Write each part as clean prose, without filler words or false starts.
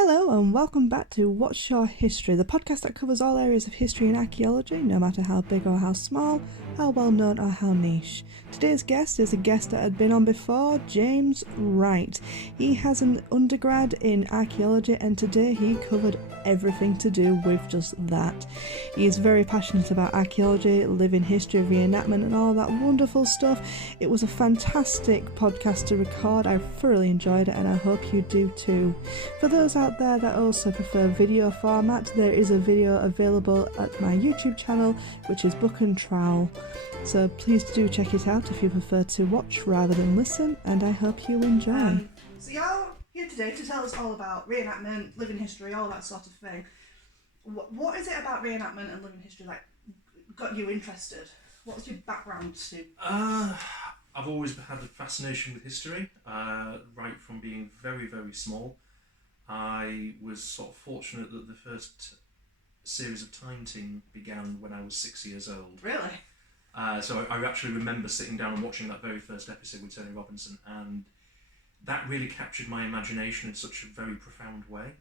Hello and welcome back to What's Your History, the podcast that covers all areas of history and archaeology, no matter how big or how small, how well known or how niche. Today's guest is a guest that had been on before, James Wright. He has an undergrad in archaeology and today he covered everything to do with just that. He is very passionate about archaeology, living history, reenactment and all that wonderful stuff. It was a fantastic podcast to record. I thoroughly enjoyed it and I hope you do too. For those out there that also prefer video format, there is a video available at my YouTube channel, which is Book and Trowel. So please do check it out if you prefer to watch rather than listen, and I hope you enjoy. So you're here today to tell us all about reenactment, living history, all that sort of thing. What is it about reenactment and living history that got you interested? What's your background to? I've always had a fascination with history, right from being very, very small. I was sort of fortunate that the first series of Time Team began when I was 6 years old. Really? So I actually remember sitting down and watching that very first episode with Tony Robinson, and that really captured my imagination in such a very profound way.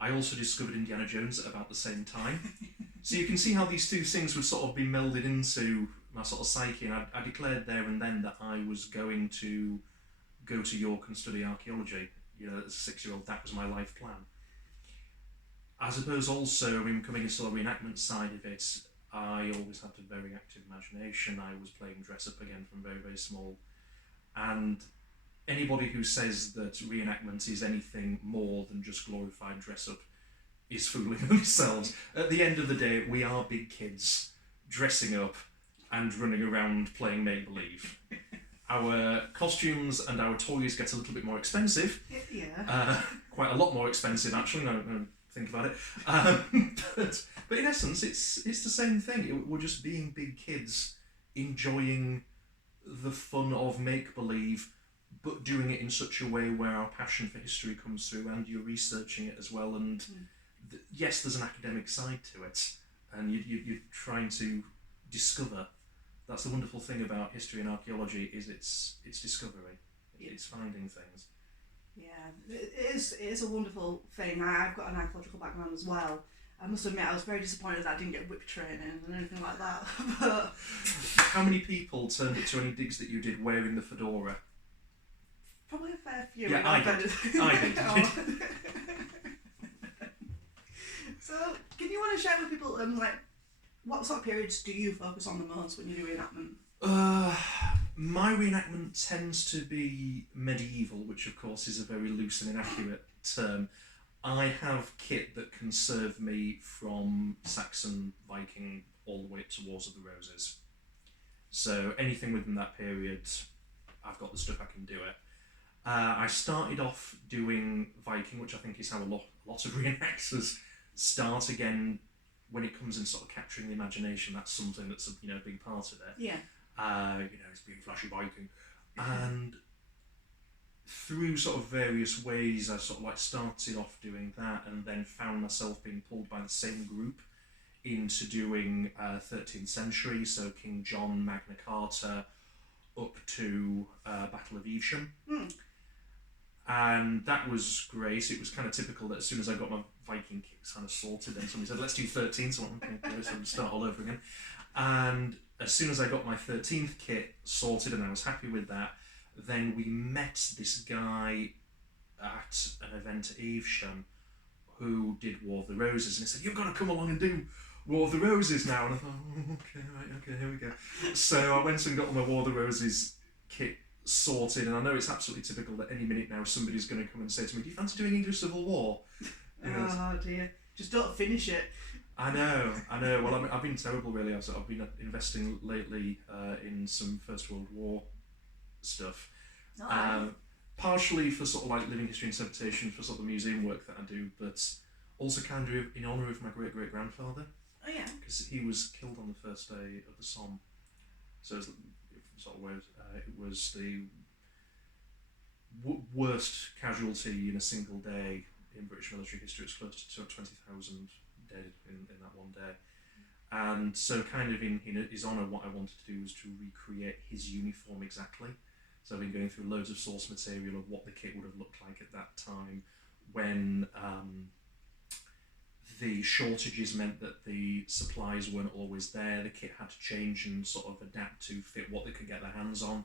I also discovered Indiana Jones at about the same time. So you can see how these two things would sort of be melded into my sort of psyche, and I declared there and then that I was going to go to York and study archaeology. You know, as a 6-year-old, that was my life plan. I suppose also, coming into the reenactment side of it, I always had a very active imagination. I was playing dress up again from very, very small. And anybody who says that reenactment is anything more than just glorified dress up is fooling themselves. At the end of the day, we are big kids dressing up and running around playing make-believe. Our costumes and our toys get a little bit more expensive. Yeah. Quite a lot more expensive, actually. No, think about it. But in essence, it's the same thing. We're just being big kids, enjoying the fun of make-believe, but doing it in such a way where our passion for history comes through, and you're researching it as well. And yes, there's an academic side to it, and you're trying to discover. That's the wonderful thing about history and archaeology, is it's discovery. It's finding things. Yeah, it is a wonderful thing. I've got an archaeological background as well. I must admit, I was very disappointed that I didn't get whip training and anything like that. But how many people turned up to any digs that you did wearing the fedora? probably a fair few. Yeah, I did. So, can you want to share with people, what sort of periods do you focus on the most when you do reenactment? My reenactment tends to be medieval, which of course is a very loose and inaccurate term. I have kit that can serve me from Saxon, Viking, all the way up to Wars of the Roses. So anything within that period, I've got the stuff I can do it. I started off doing Viking, which I think is how a lot of reenactors start again. When it comes in sort of capturing the imagination, that's something that's a big part of it. Yeah. It's being flashy Viking. And through sort of various ways, I sort of started off doing that, and then found myself being pulled by the same group into doing 13th century, so King John, Magna Carta, up to Battle of Evesham. And that was great. It was kind of typical that as soon as I got my Viking kit kind of sorted, then somebody said, let's do 13, so I'm start all over again. And as soon as I got my 13th kit sorted and I was happy with that, then we met this guy at an event at Evesham who did War of the Roses, and he said, you've got to come along and do War of the Roses now. And I thought, okay, here we go. So I went and got my War of the Roses kit sorted, and I know it's absolutely typical that any minute now somebody's going to come and say to me, do you fancy doing English Civil War? Oh dear, just don't finish it. I know. Well, I've been terrible really. I've been investing lately in some First World War stuff. Partially for sort of living history interpretation for sort of the museum work that I do, but also kind of in honour of my great-great-grandfather. Oh yeah. Because he was killed on the first day of the Somme. So it was the worst casualty in a single day in British military history. It's close to 20,000 dead in that one day. And so kind of in his honour, what I wanted to do was to recreate his uniform exactly. So I've been going through loads of source material of what the kit would have looked like at that time, when the shortages meant that the supplies weren't always there. The kit had to change and sort of adapt to fit what they could get their hands on.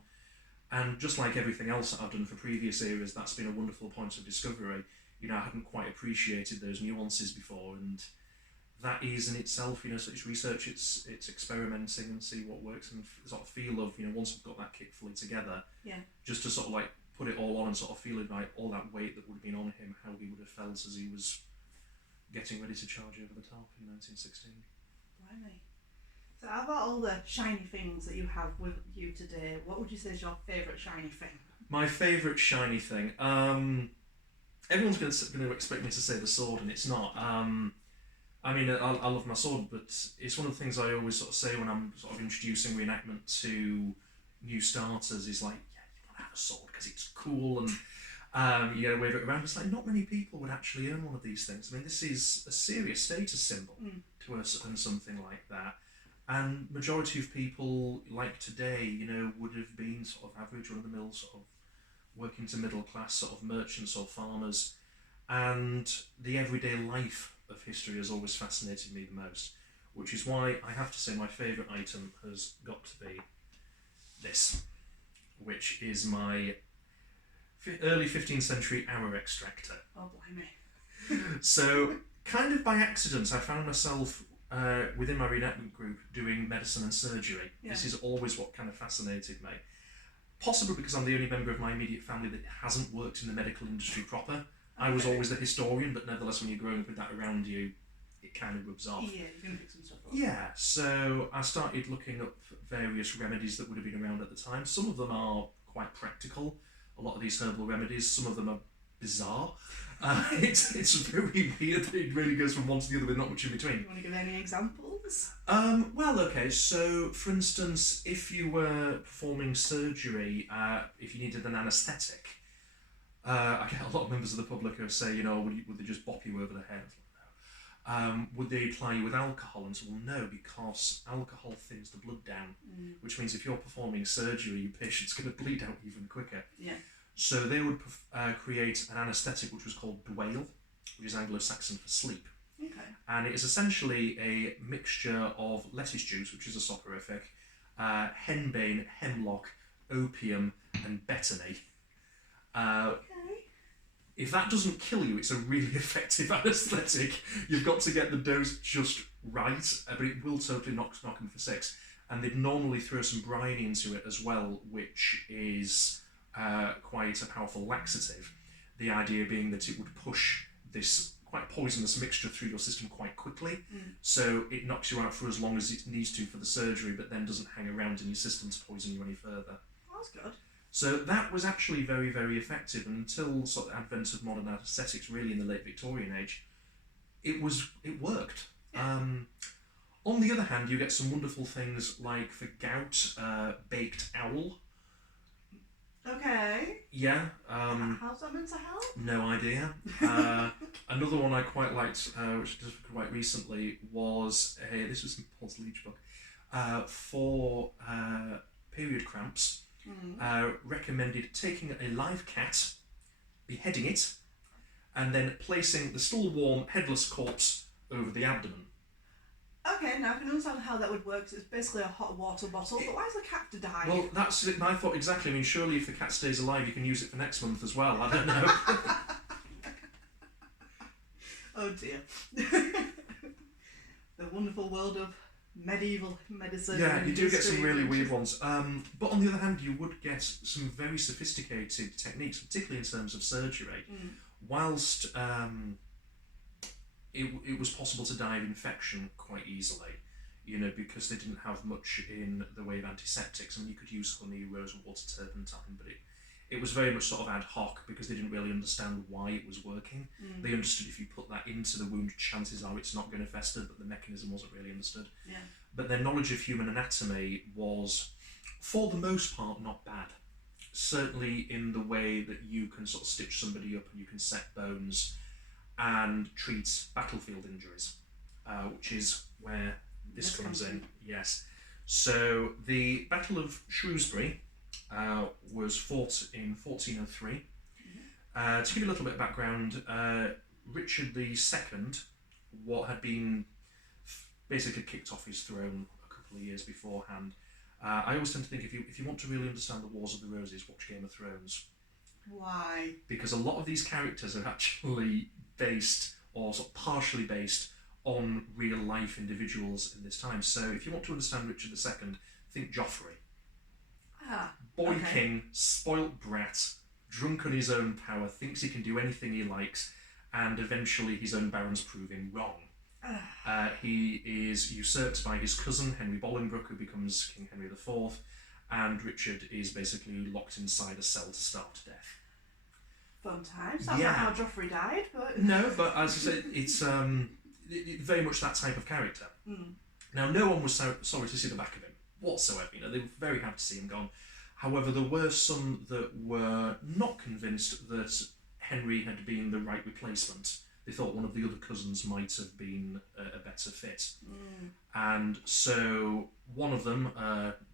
And just like everything else that I've done for previous eras, that's been a wonderful point of discovery. I hadn't quite appreciated those nuances before, and that is in itself, so it's research, it's experimenting and see what works, and sort of feel of, once I've got that kit fully together, just to sort of like put it all on and sort of feel it, like all that weight that would have been on him, how he would have felt as he was getting ready to charge over the top in 1916. Blimey. So how about all the shiny things that you have with you today? What would you say is your favourite shiny thing? My favourite shiny thing? Everyone's going to expect me to say the sword, and it's not. I love my sword, but it's one of the things I always sort of say when I'm sort of introducing reenactment to new starters is like, yeah, you want to have a sword because it's cool, and wave it around. It's like not many people would actually own one of these things. I mean, this is a serious status symbol to us and something like that. And majority of people like today, would have been sort of average run-of-the-mill sort of working to middle class sort of merchants or farmers, and the everyday life of history has always fascinated me the most, which is why I have to say my favourite item has got to be this, which is my early 15th century arrow extractor. Oh, blimey. So, kind of by accident, I found myself within my reenactment group doing medicine and surgery. Yeah. This is always what kind of fascinated me. Possibly because I'm the only member of my immediate family that hasn't worked in the medical industry proper. Okay. I was always the historian, but nevertheless, when you're growing up with that around you, it kind of rubs off. Yeah, you're going to pick some stuff up. Yeah, so I started looking up various remedies that would have been around at the time. Some of them are quite practical, a lot of these herbal remedies. Some of them are bizarre. It's very weird. It really goes from one to the other with not much in between. You want to give any examples? Well, okay, so for instance, if you were performing surgery, if you needed an anaesthetic, I get a lot of members of the public who say, would they just bop you over the head? No. Would they apply you with alcohol? And so, well, no, because alcohol thins the blood down, which means if you're performing surgery, your patient's going to bleed out even quicker. Yeah. So they would create an anaesthetic which was called dwale, which is Anglo-Saxon for sleep. Okay. And it is essentially a mixture of lettuce juice, which is a soporific, henbane, hemlock, opium, and betony. Okay. If that doesn't kill you, it's a really effective anaesthetic. You've got to get the dose just right, but it will totally knock them for six. And they'd normally throw some brine into it as well, which is quite a powerful laxative. The idea being that it would push this quite poisonous mixture through your system quite quickly, so it knocks you out for as long as it needs to for the surgery, but then doesn't hang around in your system to poison you any further. That's good. So that was actually very, very effective, and until sort of advent of modern anaesthetics, really in the late Victorian age, it worked. Yeah. On the other hand, you get some wonderful things like for gout, baked owl. Okay. Yeah. How's that meant to help? No idea. Another one I quite liked, which I did quite recently, was this was in Paul's Leech book, for period cramps. Recommended taking a live cat, beheading it, and then placing the still warm headless corpse over the abdomen. Okay, now I can understand how that would work, 'cause it's basically a hot water bottle, but why is the cat to die? Well, that's it. I thought exactly. I mean, surely if the cat stays alive, you can use it for next month as well. I don't know. Oh dear. The wonderful world of medieval medicine. Yeah, you do get history. some really weird ones. But on the other hand, you would get some very sophisticated techniques, particularly in terms of surgery, whilst it was possible to die of infection quite easily, because they didn't have much in the way of antiseptics. I mean, you could use honey, rose water, turpentine, but it was very much sort of ad hoc because they didn't really understand why it was working. They understood if you put that into the wound, chances are it's not going to fester, but the mechanism wasn't really understood. Yeah. But their knowledge of human anatomy was, for the most part, not bad. Certainly in the way that you can sort of stitch somebody up and you can set bones and treat battlefield injuries, which is where this comes in. Yes. So the Battle of Shrewsbury was fought in 1403. To give you a little bit of background, Richard II, what had been basically kicked off his throne a couple of years beforehand. I always tend to think if you want to really understand the Wars of the Roses, watch Game of Thrones. Why? Because a lot of these characters are actually based, or sort of partially based, on real life individuals in this time. So if you want to understand Richard II, think Joffrey. Boy okay. king, spoilt brat, drunk on his own power, thinks he can do anything he likes, and eventually his own barons prove him wrong. He is usurped by his cousin, Henry Bolingbroke, who becomes King Henry IV, and Richard is basically locked inside a cell to starve to death. Fun times. That's not how Joffrey died, but... No, but as I said, it's very much that type of character. Mm. Now, no one was sorry to see the back of him whatsoever. You know, they were very happy to see him gone. However, there were some that were not convinced that Henry had been the right replacement. They thought one of the other cousins might have been a better fit. Mm. And so one of them,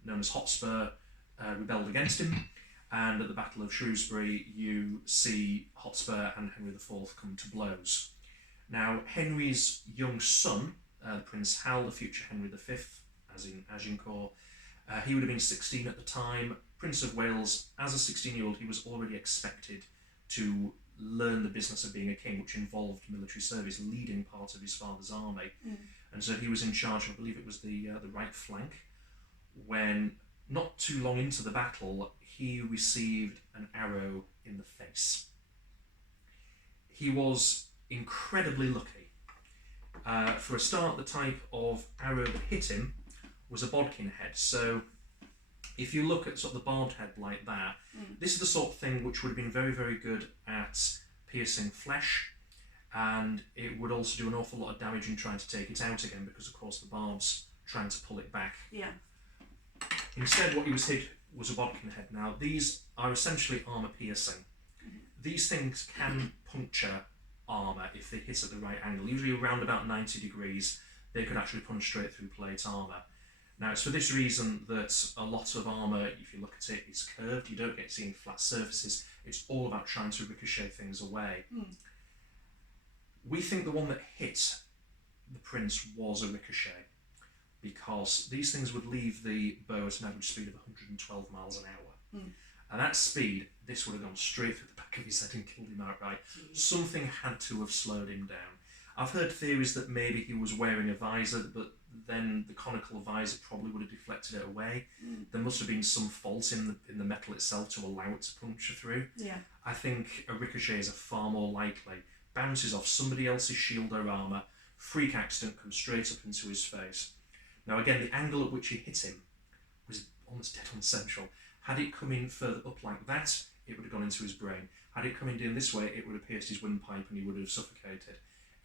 known as Hotspur, rebelled against him. And at the Battle of Shrewsbury, you see Hotspur and Henry IV come to blows. Now, Henry's young son, Prince Hal, the future Henry V, as in Agincourt, he would have been 16 at the time. Prince of Wales, as a 16-year-old, he was already expected to learn the business of being a king, which involved military service, leading part of his father's army. Mm. And so he was in charge, I believe it was the right flank, when, not too long into the battle, he received an arrow in the face. He was incredibly lucky. For a start, the type of arrow that hit him was a bodkin head. So if you look at sort of the barbed head like that, this is the sort of thing which would have been very, very good at piercing flesh, and it would also do an awful lot of damage in trying to take it out again, because of course the barb's trying to pull it back. Yeah. Instead, what he was hit was a bodkin head. Now, these are essentially armour piercing. These things can puncture armour if they hit at the right angle. Usually around about 90 degrees, they could actually punch straight through plate armour. Now, it's for this reason that a lot of armour, if you look at it, is curved. You don't get seeing flat surfaces. It's all about trying to ricochet things away. Mm. We think the one that hit the prince was a ricochet, because these things would leave the bow at an average speed of 112 miles an hour. Mm. At that speed, this would have gone straight through the back of his head and killed him outright. Something had to have slowed him down. I've heard theories that maybe he was wearing a visor, but then the conical visor probably would have deflected it away. Mm. There must have been some fault in the metal itself to allow it to puncture through. Yeah. I think a ricochet is a far more likely. Bounces off somebody else's shield or armour, freak accident, comes straight up into his face. Now again, the angle at which he hit him was almost dead on central. Had it come in further up like that, it would have gone into his brain. Had it come in down this way, it would have pierced his windpipe and he would have suffocated.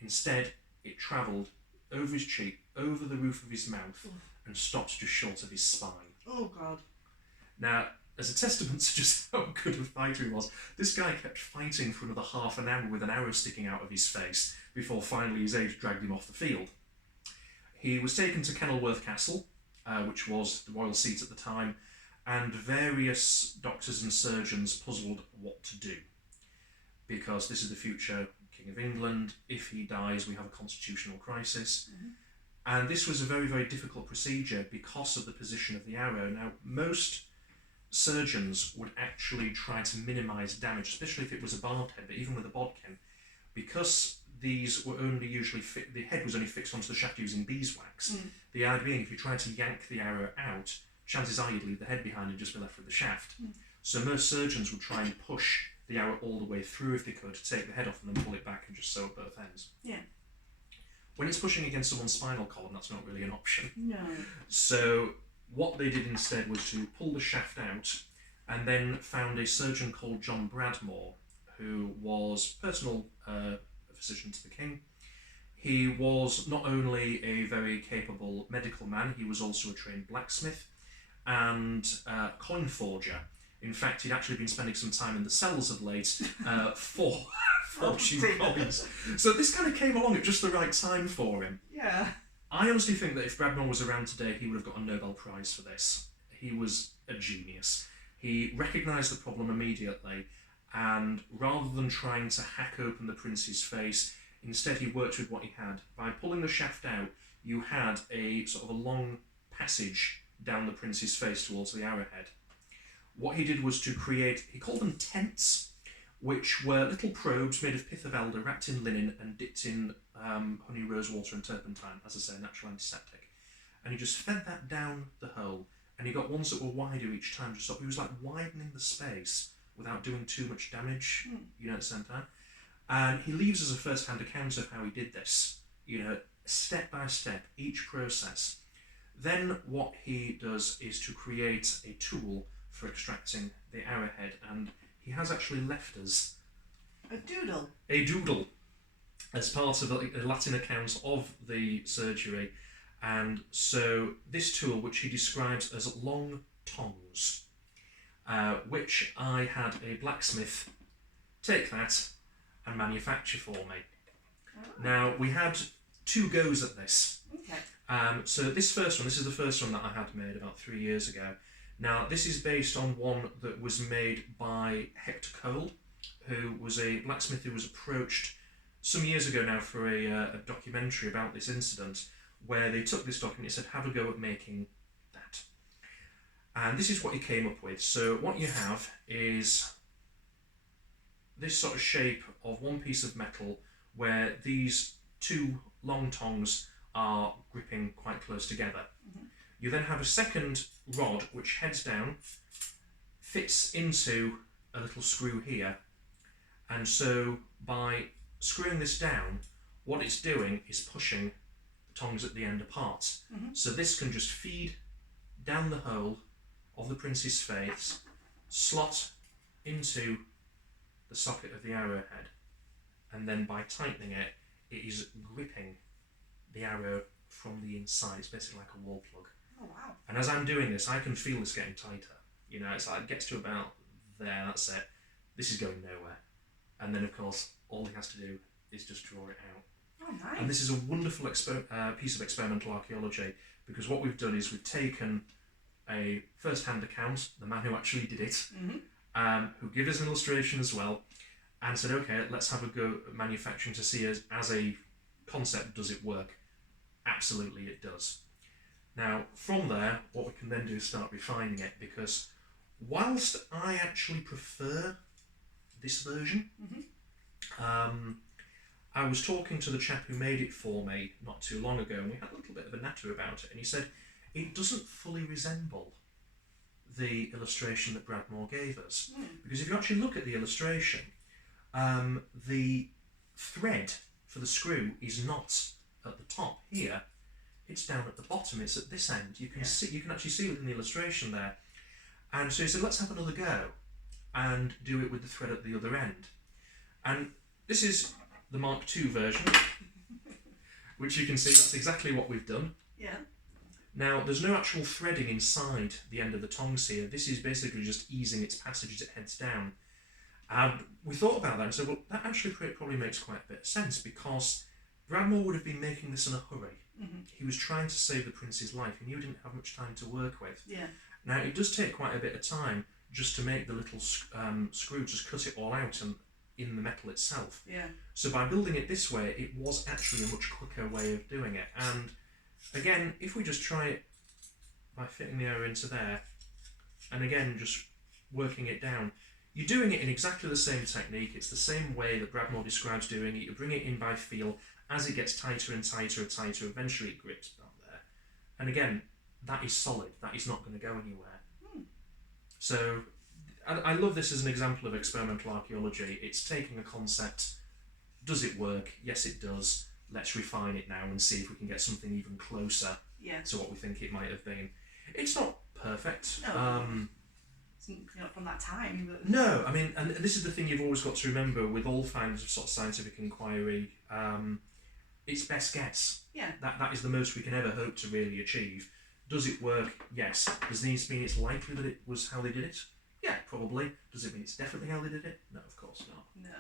Instead, it travelled over his cheek, over the roof of his mouth, and stopped just short of his spine. Oh, God. Now, as a testament to just how good a fighter he was, this guy kept fighting for another half an hour with an arrow sticking out of his face before finally his age dragged him off the field. He was taken to Kenilworth Castle, which was the royal seat at the time, and various doctors and surgeons puzzled what to do, because this is the future King of England. If he dies, we have a constitutional crisis. Mm-hmm. And this was a very, very difficult procedure because of the position of the arrow. Now, most surgeons would actually try to minimise damage, especially if it was a barbed head, but even with a bodkin, because these were only usually the head was only fixed onto the shaft using beeswax. Mm. The idea being, if you try to yank the arrow out, chances are you'd leave the head behind and just be left with the shaft. Mm. So most surgeons would try and push the arrow all the way through if they could, take the head off and then pull it back and just sew up both ends. Yeah. When it's pushing against someone's spinal column, that's not really an option. No. So what they did instead was to pull the shaft out, and then found a surgeon called John Bradmore, who was personal physician to the king. He was not only a very capable medical man, he was also a trained blacksmith and coin forger. In fact, he'd actually been spending some time in the cells of late for fortune coins. So this kind of came along at just the right time for him. Yeah. I honestly think that if Bradmore was around today, he would have got a Nobel Prize for this. He was a genius. He recognised the problem immediately and rather than trying to hack open the prince's face, instead he worked with what he had. By pulling the shaft out, you had a sort of a long passage down the prince's face towards the arrowhead. What he did was to create, he called them tents, which were little probes made of pith of elder wrapped in linen and dipped in honey, rose water and turpentine, as I say, natural antiseptic. And he just fed that down the hole, and he got ones that were wider each time, just so he was like widening the space without doing too much damage, at the same time. And he leaves us a first-hand account of how he did this, step by step, each process. Then what he does is to create a tool for extracting the arrowhead, and he has actually left us a doodle as part of a Latin account of the surgery. And so this tool, which he describes as long tongs, which I had a blacksmith take that and manufacture for me. Oh. Now, we had 2 goes at this. Okay. So this is the first one that I had made about 3 years ago. Now, this is based on one that was made by Hector Cole, who was a blacksmith who was approached some years ago now for a documentary about this incident, where they took this document and said, have a go at making that. And this is what he came up with. So what you have is this sort of shape of one piece of metal where these 2 long tongs are gripping quite close together. Mm-hmm. You then have a second rod which heads down, fits into a little screw here, and so by screwing this down, what it's doing is pushing the tongs at the end apart. Mm-hmm. So this can just feed down the hole of the prince's face, slot into the socket of the arrowhead, and then by tightening it, it is gripping the arrow from the inside. It's basically like a wall plug. Oh, wow. And as I'm doing this, I can feel this getting tighter. It's like it gets to about there, that's it. This is going nowhere. And then, of course, all he has to do is just draw it out. Oh, nice. And this is a wonderful piece of experimental archaeology, because what we've done is we've taken a first-hand account, the man who actually did it, who gave us an illustration as well, and said, okay, let's have a go at manufacturing to see as a concept, does it work? Absolutely it does. Now, from there, what we can then do is start refining it, because whilst I actually prefer this version, I was talking to the chap who made it for me not too long ago, and we had a little bit of a natter about it, and he said it doesn't fully resemble the illustration that Bradmore gave us. Because if you actually look at the illustration, the thread for the screw is not at the top here, it's down at the bottom, it's at this end. You can see, you can actually see within the illustration there. And so he said, let's have another go and do it with the thread at the other end. And this is the Mark II version, which you can see that's exactly what we've done. Yeah. Now, there's no actual threading inside the end of the tongs here. This is basically just easing its passage as it heads down. And we thought about that and said, well, that actually probably makes quite a bit of sense, because Bradmore would have been making this in a hurry. He was trying to save the prince's life. He knew he didn't have much time to work with. Yeah. Now, it does take quite a bit of time just to make the little screw, just cut it all out and in the metal itself. Yeah. So by building it this way, it was actually a much quicker way of doing it. And again, if we just try it by fitting the arrow into there, and again, just working it down, you're doing it in exactly the same technique. It's the same way that Bradmore describes doing it. You bring it in by feel. As it gets tighter and tighter and tighter, eventually it grips down there. And again, that is solid. That is not going to go anywhere. So I love this as an example of experimental archaeology. It's taking a concept. Does it work? Yes, it does. Let's refine it now and see if we can get something even closer to what we think it might have been. It's not perfect. No. It's not from that time. But... No, I mean, and this is the thing you've always got to remember with all kinds of sort of scientific inquiry. It's best guess. Yeah. That is the most we can ever hope to really achieve. Does it work? Yes. Does it mean it's likely that it was how they did it? Yeah, probably. Does it mean it's definitely how they did it? No, of course not. No.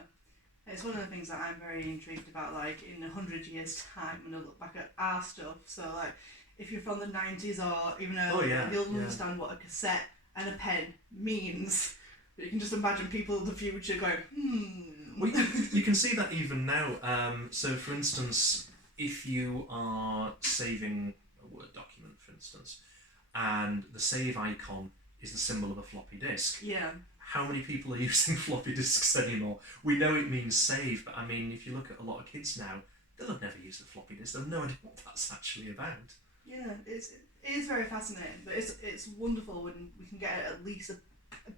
It's one of the things that I'm very intrigued about, like, in 100 years' time when I look back at our stuff. So, like, if you're from the 90s or even earlier, you'll understand what a cassette and a pen means But you can just imagine people in the future going, Well, you can see that even now. So, for instance, if you are saving a Word document, for instance, and the save icon is the symbol of a floppy disk, Yeah. how many people are using floppy disks anymore? We know it means save, but I mean, if you look at a lot of kids now, they'll have never used a floppy disk. They'll have no idea what that's actually about. Yeah, it is very fascinating, but it's wonderful when we can get at least a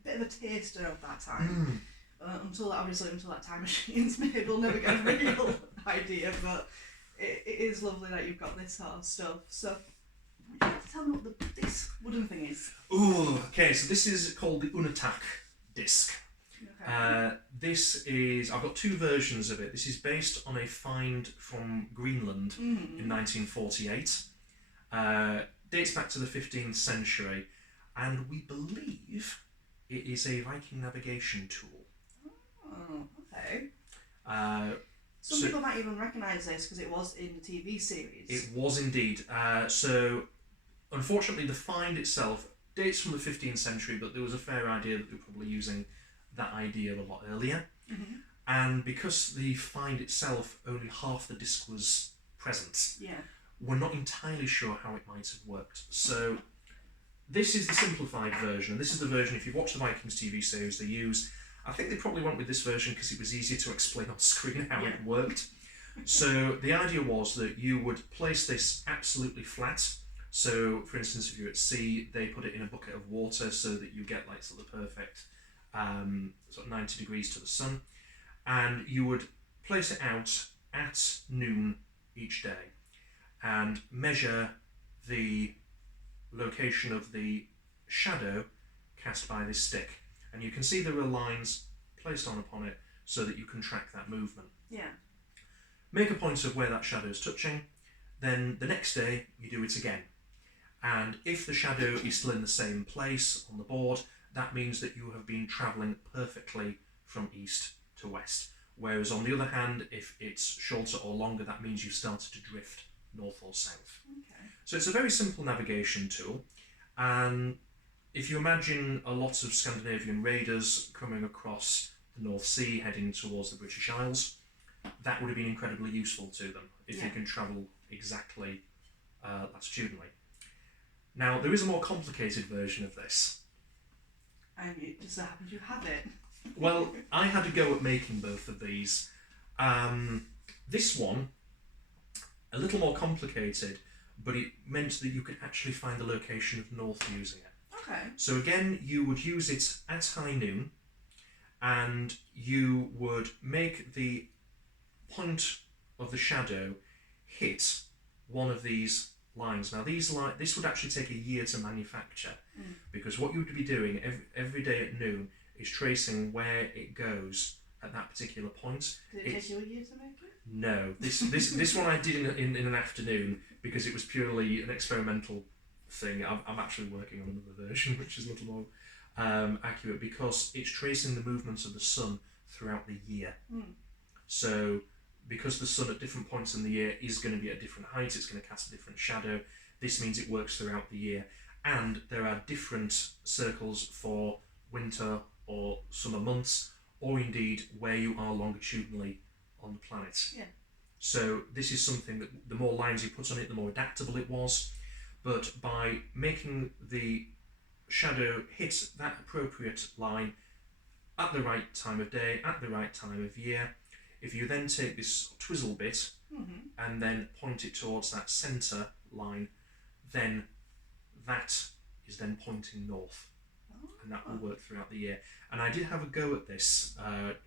bit of a taster of that time. Until that time machine's made, we'll never get a real idea, but it is lovely that you've got this sort of stuff. So, tell me what this wooden thing is. Ooh, okay, so this is called the Unatak disc. Okay. This is, I've got two versions of it. This is based on a find from Greenland in 1948. Dates back to the 15th century, and we believe it is a Viking navigation tool. Oh, okay. Some So- people might even recognise this because it was in the TV series. It was indeed. So, unfortunately, the find itself dates from the 15th century, but there was a fair idea that they were probably using that idea a lot earlier. And because the find itself, only half the disc was present, Yeah. we're not entirely sure how it might have worked. So, this is the simplified version, and this is the version, if you watch the Vikings TV series, they use. I think they probably went with this version because it was easier to explain on screen how it worked. So the idea was that you would place this absolutely flat. So, for instance, if you're at sea, they put it in a bucket of water so that you get like sort of perfect sort of 90 degrees to the sun. And you would place it out at noon each day and measure the location of the shadow cast by this stick. And you can see there are lines placed on upon it so that you can track that movement. Yeah. Make a point of where that shadow is touching, then the next day you do it again. And if the shadow is still in the same place on the board, that means that you have been travelling perfectly from east to west. Whereas on the other hand, if it's shorter or longer, that means you've started to drift north or south. Okay. So it's a very simple navigation tool, and if you imagine a lot of Scandinavian raiders coming across the North Sea heading towards the British Isles, that would have been incredibly useful to them if they can travel exactly latitudinally. Now, there is a more complicated version of this. And it just so happens you have it. Well, I had a go at making both of these. This one, a little more complicated, but it meant that you could actually find the location of north using it. Okay. So again, you would use it at high noon, and you would make the point of the shadow hit one of these lines. Now, this would actually take a year to manufacture, because what you would be doing every day at noon is tracing where it goes at that particular point. Did it take you a year to make it? No, this one I did in an afternoon because it was purely an experimental thing. I'm actually working on another version which is a little more accurate because it's tracing the movements of the sun throughout the year. So because the sun at different points in the year is going to be at a different height, it's going to cast a different shadow. This means it works throughout the year, and there are different circles for winter or summer months, or indeed where you are longitudinally on the planet. Yeah. So this is something that the more lines you put on it, the more adaptable it was. But by making the shadow hit that appropriate line at the right time of day, at the right time of year, if you then take this twizzle bit and then point it towards that centre line, then that is then pointing north. And that will work throughout the year. And I did have a go at this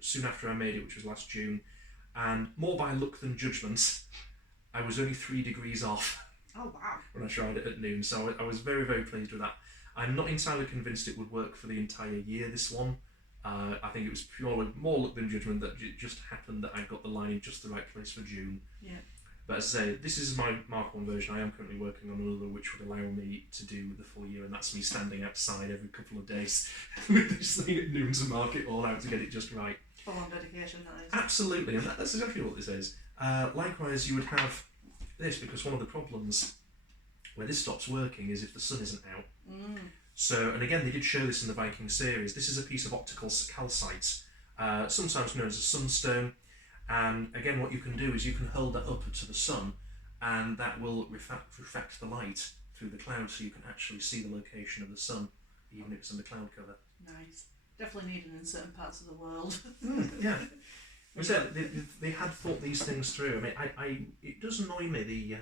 soon after I made it, which was last June, and more by luck than judgment, I was only 3 degrees off. Oh, wow. When I tried it at noon, so I was very, very pleased with that. I'm not entirely convinced it would work for the entire year, this one. I think it was purely more luck than judgment that it just happened that I got the line in just the right place for June. Yeah. But as I say, this is my Mark 1 version. I am currently working on another which would allow me to do the full year, and that's me standing outside every couple of days with this thing at noon to mark it all out to get it just right. Full on dedication, that is. Absolutely, and that's exactly what this is. Likewise, you would have this, because one of the problems where this stops working is if the sun isn't out. So, and again, they did show this in the Viking series. This is a piece of optical calcite, sometimes known as a sunstone. And again, what you can do is you can hold that up to the sun, and that will reflect the light through the clouds, so you can actually see the location of the sun, even if it's under cloud cover. Nice. Definitely needed in certain parts of the world. Yeah. They had thought these things through. I mean, it does annoy me.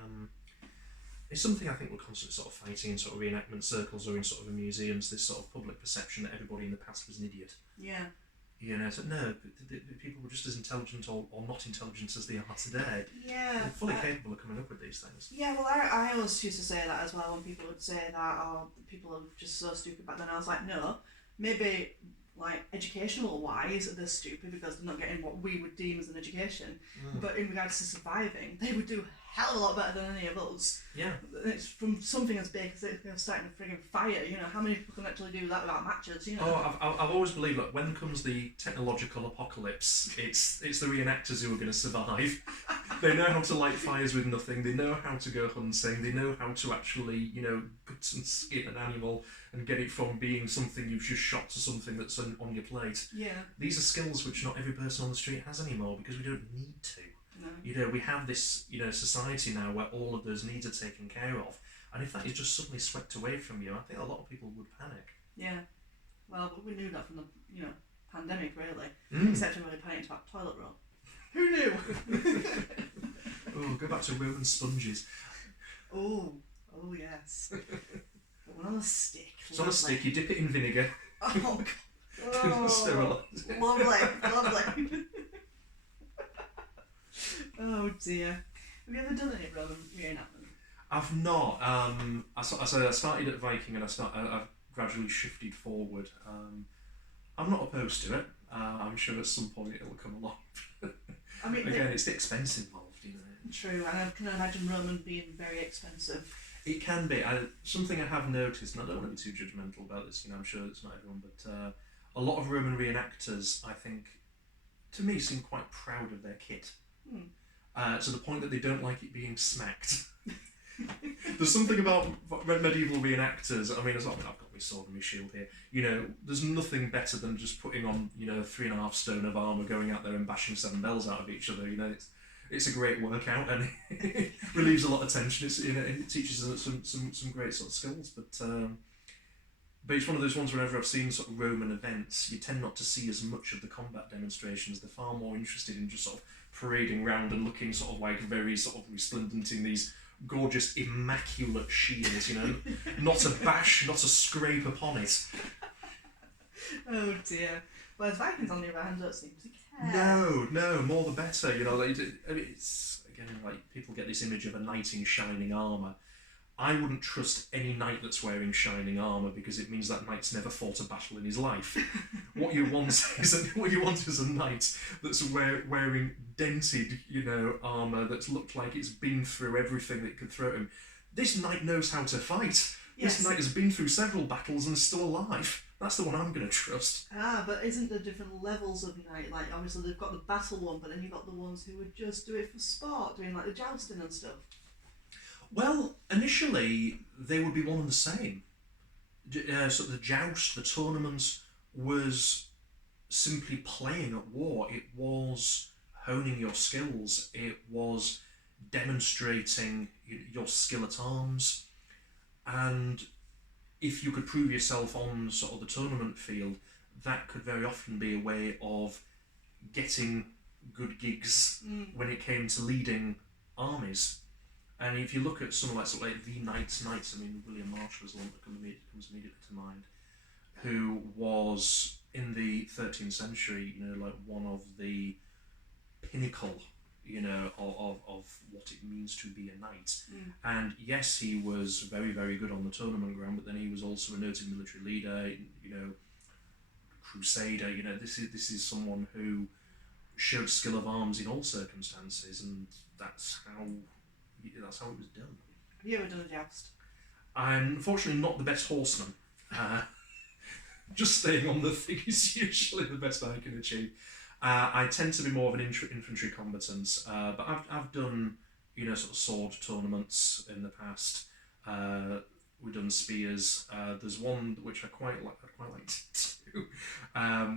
It's something I think we're constantly sort of fighting in sort of reenactment circles or in sort of museums. This sort of public perception that everybody in the past was an idiot. Yeah. You know, so no, the people were just as intelligent or not intelligent as they are today. Yeah. They're fully capable of coming up with these things. Yeah, well, I always used to say that as well when people would say that, oh, people are just so stupid back then. I was like, no, maybe, like, educational wise, they're stupid because they're not getting what we would deem as an education. But in regards to surviving, they would do a hell of a lot better than any of us. Yeah. It's from something as big as starting a frigging fire, you know, how many people can actually do that without matches, you know? Oh, I've always believed that when comes the technological apocalypse, it's the reenactors who are going to survive. They know how to light fires with nothing, they know how to go hunting, they know how to actually, you know, gut and skin an animal and get it from being something you've just shot to something that's on your plate. Yeah. These are skills which not every person on the street has anymore because we don't need to. No. You know, we have this, you know, society now where all of those needs are taken care of, and if that is just suddenly swept away from you, I think a lot of people would panic. Yeah. Well, but we knew that from the, you know, pandemic, really. Except when we panicked about toilet roll. Who knew? Oh, go back to Roman sponges. Oh yes. But one on a stick. It's on a stick, you dip it in vinegar. Oh, God. Sterilise it. Lovely. Oh dear. Have you ever done any Roman reenactment? I've not. I started at Viking and I've gradually shifted forward. I'm not opposed to it. I'm sure at some point it'll come along. I mean, again, it's the expense involved, you know. True, and I can imagine Roman being very expensive. It can be. Something I have noticed, and I don't want to be too judgmental about this, you know, I'm sure it's not everyone, but a lot of Roman reenactors, I think, to me, seem quite proud of their kit. To the point that they don't like it being smacked. There's something about medieval reenactors, I mean, I've got my sword and my shield here, you know, there's nothing better than just putting on, you know, 3.5 stone of armour, going out there and bashing 7 bells out of each other, you know, it's a great workout and it relieves a lot of tension. It's, you know, it teaches us some great sort of skills, but it's one of those ones whenever I've seen sort of Roman events, you tend not to see as much of the combat demonstrations. They're far more interested in just sort of parading round and looking sort of like very sort of resplendent in these gorgeous, immaculate shields, you know, not a bash, not a scrape upon it. Oh dear. Whereas Vikings, on the other hand, don't seem to care. No, more the better. You know, I mean, it's again like people get this image of a knight in shining armour. I wouldn't trust any knight that's wearing shining armour because it means that knight's never fought a battle in his life. What you want is a knight that's wearing dented, you know, armour that's looked like it's been through everything that could throw him. This knight knows how to fight. Yes. This knight has been through several battles and is still alive. That's the one I'm going to trust. But isn't there different levels of knight? Like, obviously they've got the battle one, but then you've got the ones who would just do it for sport, doing like the jousting and stuff. Well, initially they would be one and the same. So the joust, the tournament, was simply playing at war. It was honing your skills. It was demonstrating your skill at arms. And if you could prove yourself on sort of the tournament field, that could very often be a way of getting good gigs when it came to leading armies. And if you look at someone like sort of like the Knights, I mean, William Marshall is the one that comes immediately to mind, who was in the 13th century, you know, like one of the pinnacle, you know, of what it means to be a knight. And yes, he was very, very good on the tournament ground, but then he was also a noted military leader, you know, crusader. You know, this is someone who showed skill of arms in all circumstances, and that's how it was done. Have you ever done a joust? I'm unfortunately not the best horseman. Just staying on the thing is usually the best I can achieve. I tend to be more of an infantry combatant, but I've done, you know, sort of sword tournaments in the past, done spears. There's one which I quite like to do,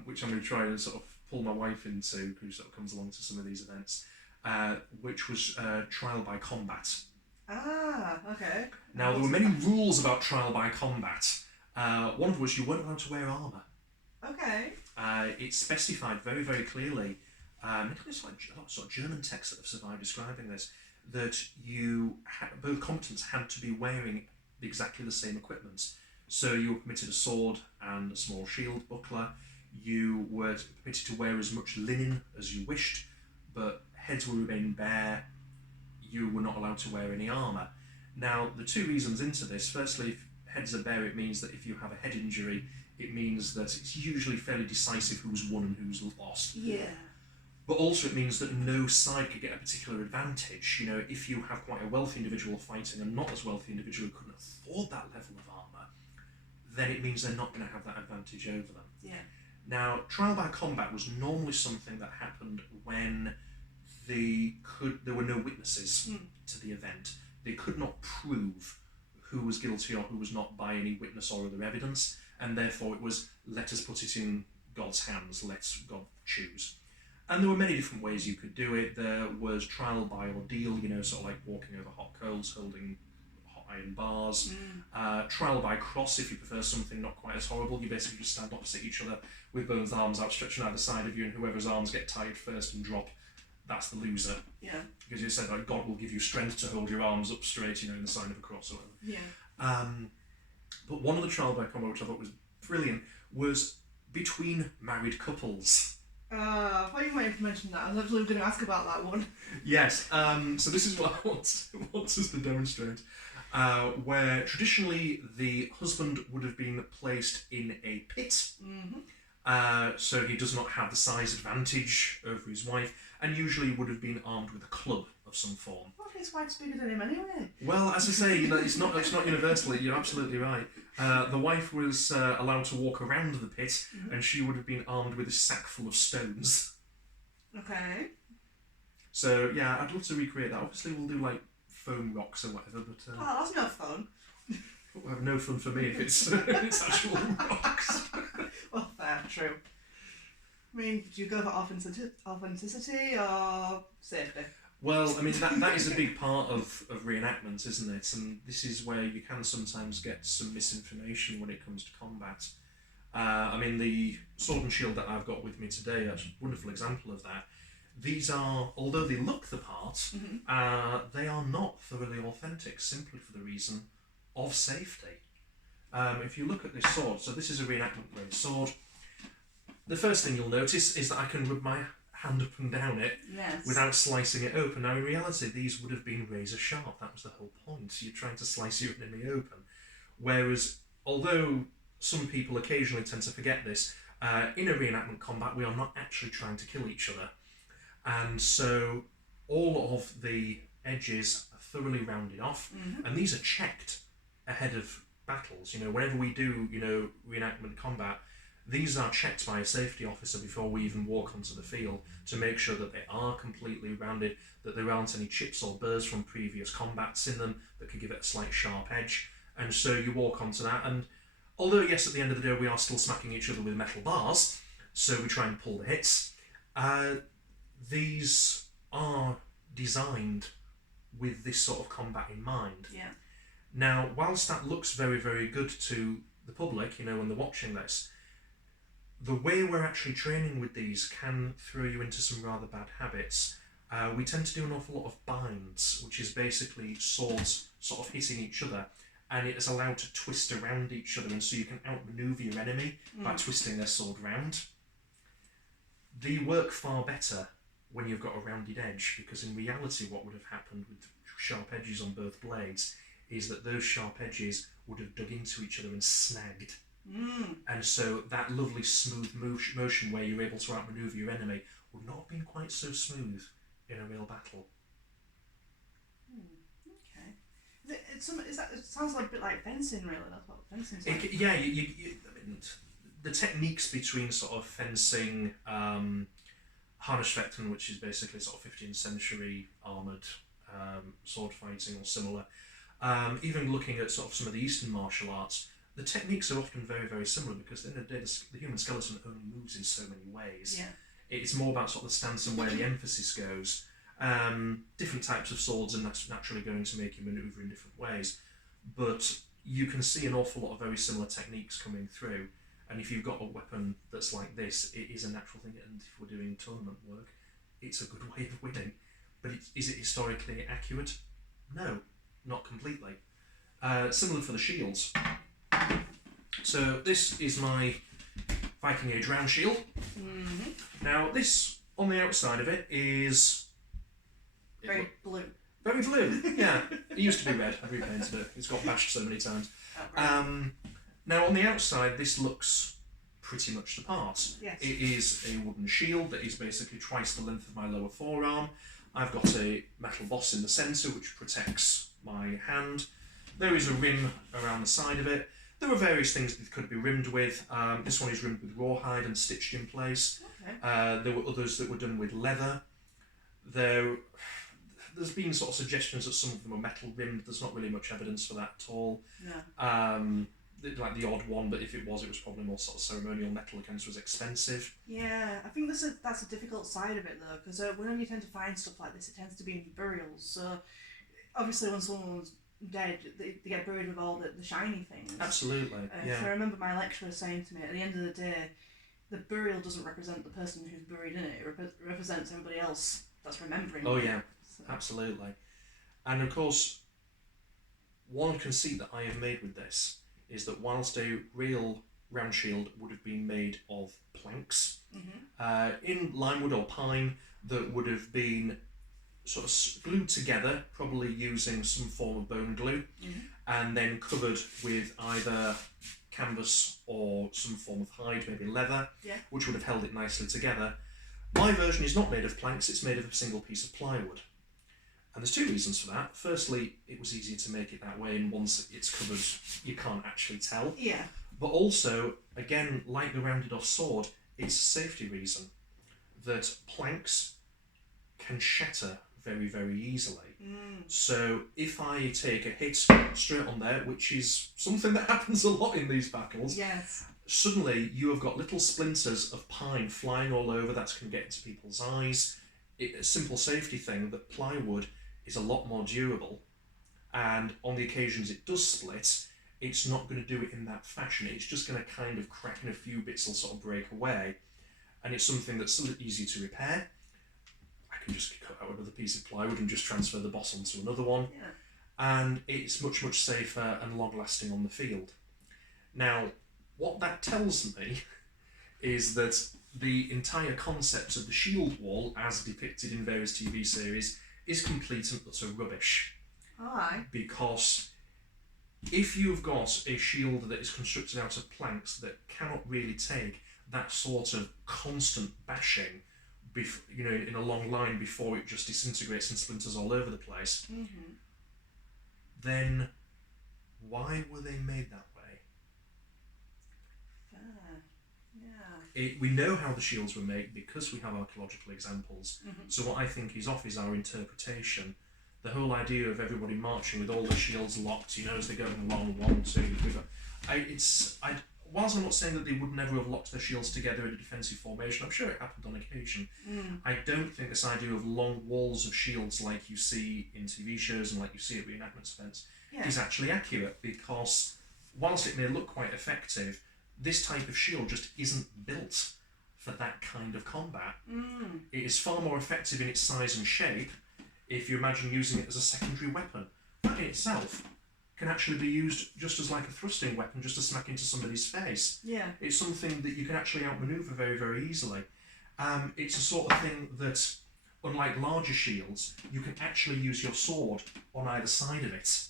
which I'm going to try and sort of pull my wife into, who sort of comes along to some of these events, which was trial by combat. Ah, okay. Now, there were many rules about trial by combat. One of which you weren't allowed to wear armour. Okay. It's specified very, very clearly. There's like a lot of sort of German texts that have survived describing this, that both combatants had to be wearing exactly the same equipment. So you were permitted a sword and a small shield buckler. You were permitted to wear as much linen as you wished, but heads will remain bare. You were not allowed to wear any armour. Now, the two reasons into this: firstly, if heads are bare, it means that if you have a head injury, it means that it's usually fairly decisive who's won and who's lost. Yeah. But also it means that no side could get a particular advantage. You know, if you have quite a wealthy individual fighting a not as wealthy individual who couldn't afford that level of armour, then it means they're not going to have that advantage over them. Yeah. Now, trial by combat was normally something that happened when there were no witnesses to the event. They could not prove who was guilty or who was not by any witness or other evidence, and therefore it was, let us put it in God's hands, let God choose. And there were many different ways you could do it. There was trial by ordeal, you know, sort of like walking over hot coals, holding hot iron bars. Trial by cross, if you prefer something not quite as horrible. You basically just stand opposite each other with both arms outstretched on either side of you, and whoever's arms get tied first and drop, that's the loser. Yeah. Because you said, like, God will give you strength to hold your arms up straight, you know, in the sign of a cross or whatever. Yeah. But one of the trial by combat, which I thought was brilliant, was between married couples. I thought you might have mentioned that. I was actually going to ask about that one. Yes, so this is what I want us to demonstrate, where traditionally the husband would have been placed in a pit, so he does not have the size advantage over his wife, and usually would have been armed with a club of some form. What if his wife's bigger than him anyway? Well, as I say, you know, it's not universally. You're absolutely right. The wife was allowed to walk around the pit, and she would have been armed with a sack full of stones. Okay. So yeah, I'd love to recreate that. Obviously, we'll do like foam rocks or whatever, but Oh, that's no fun. we'll have no fun for me if it's it's actual rocks. Well, fair, true. I mean, do you go for authenticity or safety? Well, I mean, that is a big part of reenactment, isn't it? And this is where you can sometimes get some misinformation when it comes to combat. I mean, the sword and shield that I've got with me today is a wonderful example of that. These are, although they look the part, they are not thoroughly authentic, simply for the reason of safety. If you look at this sword, so this is a reenactment grade sword. The first thing you'll notice is that I can rub my hand up and down it without slicing it open. Now, in reality, these would have been razor sharp. That was the whole point. You're trying to slice your enemy open. Whereas, although some people occasionally tend to forget this, in a reenactment combat, we are not actually trying to kill each other. And so all of the edges are thoroughly rounded off, and these are checked ahead of battles. You know, whenever we do, you know, reenactment combat, these are checked by a safety officer before we even walk onto the field to make sure that they are completely rounded, that there aren't any chips or burrs from previous combats in them that could give it a slight sharp edge. And so you walk onto that, and although, yes, at the end of the day we are still smacking each other with metal bars, so we try and pull the hits, these are designed with this sort of combat in mind. Yeah. Now, whilst that looks very, very good to the public, you know, when they're watching this, the way we're actually training with these can throw you into some rather bad habits. We tend to do an awful lot of binds, which is basically swords sort of hitting each other, and it is allowed to twist around each other, and so you can outmaneuver your enemy by twisting their sword round. They work far better when you've got a rounded edge, because in reality what would have happened with sharp edges on both blades is that those sharp edges would have dug into each other and snagged. And so that lovely smooth motion where you're able to outmaneuver your enemy would not have been quite so smooth in a real battle. Okay. It sounds like a bit like fencing, really. That's what fencing's like. Yeah, I mean, the techniques between sort of fencing, Harnischfechten, which is basically sort of 15th century armoured sword fighting or similar, Even looking at sort of some of the Eastern martial arts, the techniques are often very, very similar because at the end of the day, the human skeleton only moves in so many ways. Yeah. It's more about sort of the stance and where the emphasis goes. Different types of swords are naturally going to make you manoeuvre in different ways, but you can see an awful lot of very similar techniques coming through. And if you've got a weapon that's like this, it is a natural thing. And if we're doing tournament work, it's a good way of winning. But is it historically accurate? No, not completely. Similar for the shields. So this is my Viking Age round shield. Mm-hmm. Now this, on the outside of it, is... Very blue. Very blue, yeah. It used to be red. I've repainted it. It's got bashed so many times. Now on the outside, this looks pretty much the part. Yes. It is a wooden shield that is basically twice the length of my lower forearm. I've got a metal boss in the centre which protects my hand. There is a rim around the side of it. There are various things that it could be rimmed with. This one is rimmed with rawhide and stitched in place. Okay. There were others that were done with leather. There's been sort of suggestions that some of them are metal rimmed. There's not really much evidence for that at all. No. Like the odd one, but if it was probably more sort of ceremonial metal against was expensive. Yeah, I think that's a difficult side of it though, because when you tend to find stuff like this, it tends to be in burials. So obviously, when someone's dead, they get buried with all the shiny things. Absolutely. Yeah. So I remember my lecturer saying to me, at the end of the day, the burial doesn't represent the person who's buried in it. It represents everybody else that's remembering. Oh it. yeah, So, absolutely. And of course, one conceit that I have made with this is that whilst a real round shield would have been made of planks, in limewood or pine, that would have been sort of glued together, probably using some form of bone glue, and then covered with either canvas or some form of hide, maybe leather, which would have held it nicely together. My version is not made of planks, it's made of a single piece of plywood. And there's two reasons for that. Firstly, it was easier to make it that way, and once it's covered, you can't actually tell. Yeah. But also, again, like the rounded off sword, it's a safety reason that planks can shatter very, very easily. So if I take a hit straight on there, which is something that happens a lot in these battles, Yes. suddenly you have got little splinters of pine flying all over. That's going to get into people's eyes. It's a simple safety thing that plywood is a lot more durable, and on the occasions it does split, it's not going to do it in that fashion. It's just going to kind of crack, and a few bits will sort of break away, and it's something that's still easy to repair. I can just cut out another piece of plywood and just transfer the boss onto another one, and it's much, much safer and long lasting on the field. Now, what that tells me is that the entire concept of the shield wall, as depicted in various TV series, is complete and utter rubbish. Aye. Because if you've got a shield that is constructed out of planks that cannot really take that sort of constant bashing, in a long line before it just disintegrates and splinters all over the place, then why were they made that way? We know how the shields were made because we have archaeological examples. So what I think is off is our interpretation. The whole idea of everybody marching with all the shields locked, as they're going along, 1, 2, 3. Whilst I'm not saying that they would never have locked their shields together in a defensive formation, I'm sure it happened on occasion. I don't think this idea of long walls of shields like you see in TV shows and like you see at reenactment events is actually accurate, because whilst it may look quite effective, this type of shield just isn't built for that kind of combat. It is far more effective in its size and shape if you imagine using it as a secondary weapon. That in itself can actually be used just as like a thrusting weapon, just to smack into somebody's face. Yeah. It's something that you can actually outmaneuver very, very easily. It's a sort of thing that, unlike larger shields, you can actually use your sword on either side of it.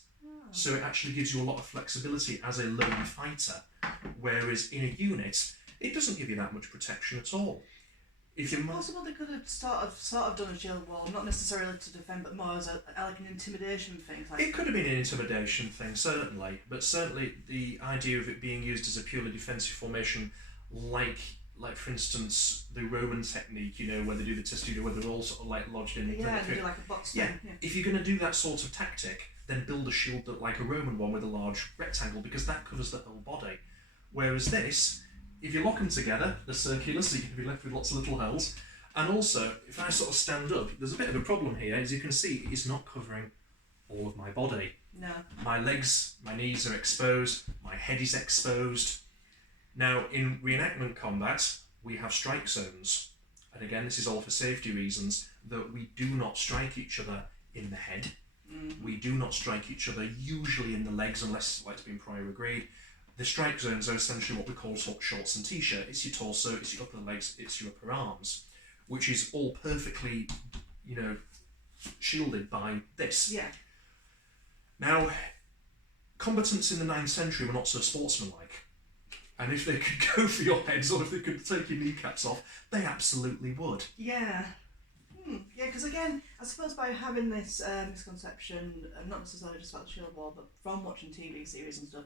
So it actually gives you a lot of flexibility as a lone fighter, whereas in a unit, it doesn't give you that much protection at all. Is it possible they could have sort of done a shield wall, not necessarily to defend, but more as like an intimidation thing? It could have been an intimidation thing, certainly, but certainly the idea of it being used as a purely defensive formation, like like for instance, the Roman technique, where they do the testudo, where they're all sort of like lodged in. Yeah, and do like a box. Yeah. If you're going to do that sort of tactic, then build a shield that, like a Roman one with a large rectangle, because that covers the whole body. Whereas this, if you lock them together, they're circular, so you're going to be left with lots of little holes. And also, if I sort of stand up, there's a bit of a problem here. As you can see, it's not covering all of my body. No. My legs, my knees are exposed, my head is exposed. Now, in reenactment combat, we have strike zones. And again, this is all for safety reasons, that we do not strike each other in the head. Mm-hmm. We do not strike each other usually in the legs, unless it's been prior agreed. The strike zones are essentially what we call shorts and t-shirt. It's your torso, it's your upper legs, it's your upper arms, which is all perfectly, shielded by this. Yeah. Now, combatants in the 9th century were not so sportsmanlike. And if they could go for your heads, or if they could take your kneecaps off, they absolutely would. Yeah. Yeah, because again, I suppose by having this misconception, not necessarily just about the Shield Wall, but from watching TV series and stuff,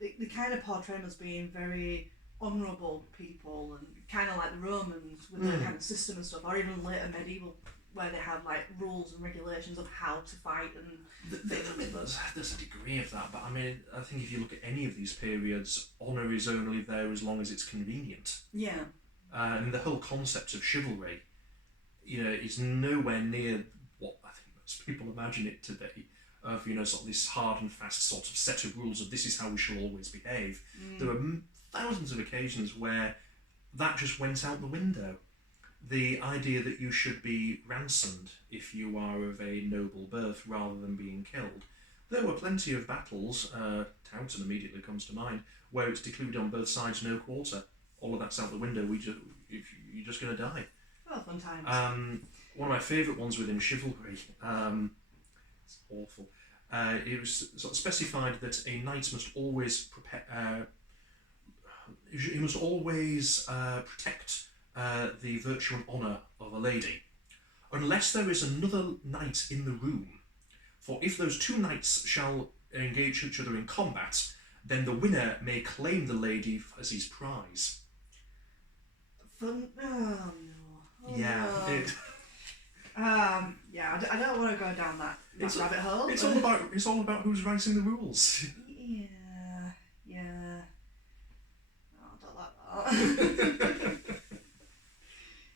they kind of portray them as being very honourable people, and kind of like the Romans with their kind of system and stuff, or even later medieval, where they have like rules and regulations of how to fight. And there's a degree of that, but I mean, I think if you look at any of these periods, honour is only there as long as it's convenient. Yeah. And the whole concept of chivalry, is nowhere near what I think most people imagine it to be. Of sort of this hard and fast sort of set of rules of this is how we shall always behave. There were thousands of occasions where that just went out the window. The idea that you should be ransomed if you are of a noble birth rather than being killed. There were plenty of battles, Taunton immediately comes to mind, where it's declared on both sides no quarter. All of that's out the window. You're just going to die. Oh, fun times. One of my favourite ones within chivalry, it's awful. It was sort of specified that a knight must always he must always protect the virtue and honour of a lady, unless there is another knight in the room. For if those two knights shall engage each other in combat, then the winner may claim the lady as his prize. Fun. Oh no. Oh, yeah. No. Yeah. I don't want to go down that rabbit hole. It's all about who's writing the rules. Yeah. Yeah. Oh, I don't like that.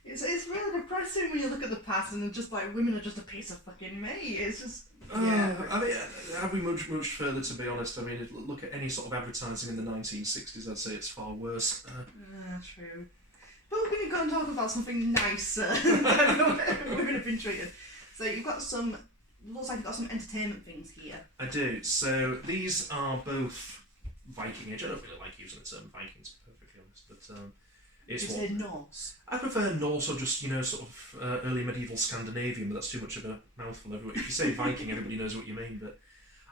It's really depressing when you look at the past and just like women are just a piece of fucking meat. It's just yeah. I mean, have we much further, to be honest? I mean, look at any sort of advertising in the 1960s. I'd say it's far worse. True. But we're going to go and talk about something nicer than women have been treated. So you've got looks like you've got some entertainment things here. I do. So these are both Viking Age. I don't really like using the term Vikings, to be perfectly honest, but it's you say Norse? I prefer Norse, or just sort of early medieval Scandinavian, but that's too much of a mouthful. If you say Viking, everybody knows what you mean. But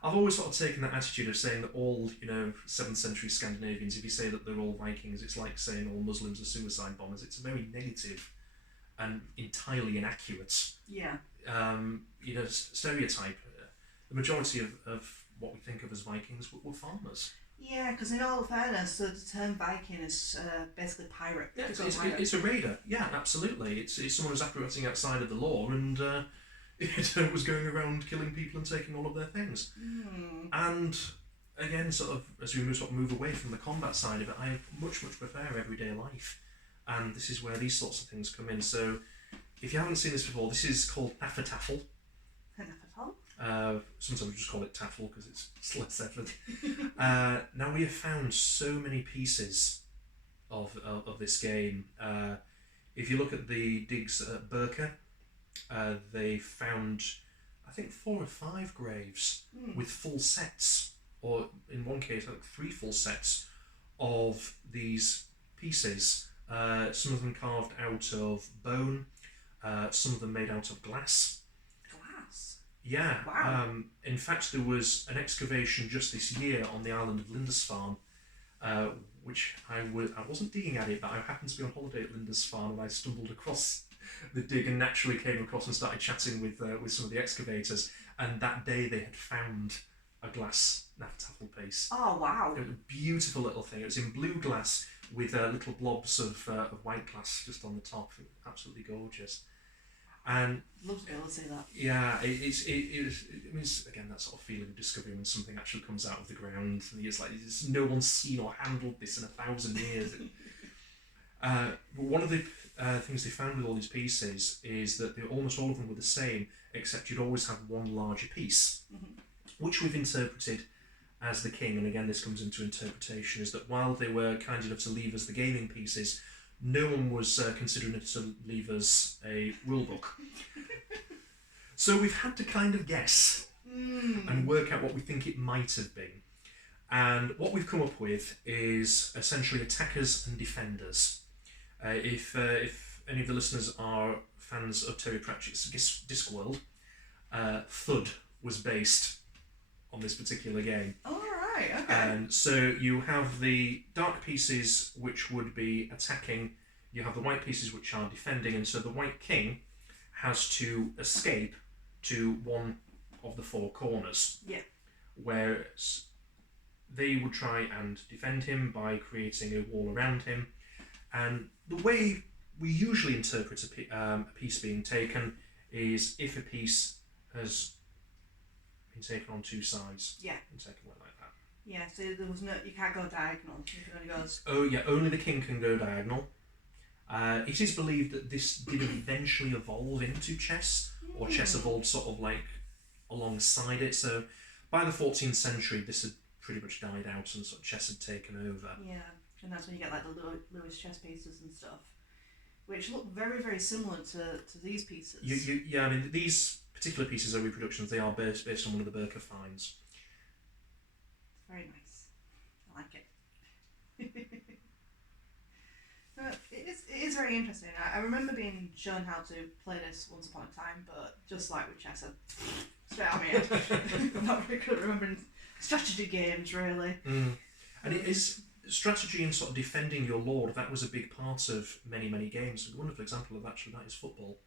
I've always sort of taken that attitude of saying that all 7th century Scandinavians, if you say that they're all Vikings, it's like saying all Muslims are suicide bombers. It's very negative and entirely inaccurate. Yeah. Stereotype. The majority of what we think of as Vikings were farmers. Yeah, because in all fairness, the term Viking is basically pirate. Yeah, it's a raider. Yeah, absolutely. It's someone who's operating outside of the law and was going around killing people and taking all of their things. And again, sort of as we move away from the combat side of it, I much prefer everyday life, and this is where these sorts of things come in. So, if you haven't seen this before, this is called Taffel. Sometimes we just call it taffel because it's less effort. Now we have found so many pieces of this game. If you look at the digs at Birka, they found I think 4 or 5 graves with full sets, or in one case I think 3 full sets of these pieces. Some of them carved out of bone, some of them made out of glass. Yeah. Wow. In fact, there was an excavation just this year on the island of Lindisfarne, which I wasn't digging at it, but I happened to be on holiday at Lindisfarne and I stumbled across the dig and naturally came across and started chatting with some of the excavators. And that day they had found a glass naffle piece. Oh, wow. It was a beautiful little thing. It was in blue glass with little blobs of white glass just on the top. It was absolutely gorgeous. And Love to be able to see that. yeah, it means again that sort of feeling of discovery when something actually comes out of the ground and it's like no one's seen or handled this in 1,000 years. One of the things they found with all these pieces is that almost all of them were the same, except you'd always have one larger piece, which we've interpreted as the king. And again, this comes into interpretation, is that while they were kind enough to leave us the gaming pieces, no one was considering it to leave us a rule book. So we've had to kind of guess and work out what we think it might have been. And what we've come up with is essentially attackers and defenders. If any of the listeners are fans of Terry Pratchett's Discworld, Thud was based on this particular game. Oh, right, okay. And so you have the dark pieces which would be attacking, you have the white pieces which are defending, and so the White King has to escape to one of the four corners. Yeah. Whereas they would try and defend him by creating a wall around him. And the way we usually interpret a piece being taken is if a piece has been taken on two sides. Yeah. And taken away like that. Yeah, so there was no, you can't go diagonal. You can only go. Oh yeah, only the king can go diagonal. It is believed that this did eventually evolve into chess, or chess evolved sort of like alongside it. So by the 14th century, this had pretty much died out, and sort of chess had taken over. Yeah, and that's when you get like the Lewis chess pieces and stuff, which look very, very similar to these pieces. Yeah, I mean these particular pieces are reproductions. They are based on one of the Birka finds. It's very nice. I like it. It is very interesting. I remember being shown how to play this once upon a time, but just like with chess, straight out of my head. I'm not very good at remembering strategy games, really. And it is strategy and sort of defending your lord. That was a big part of many, many games. A wonderful example of actually that is football.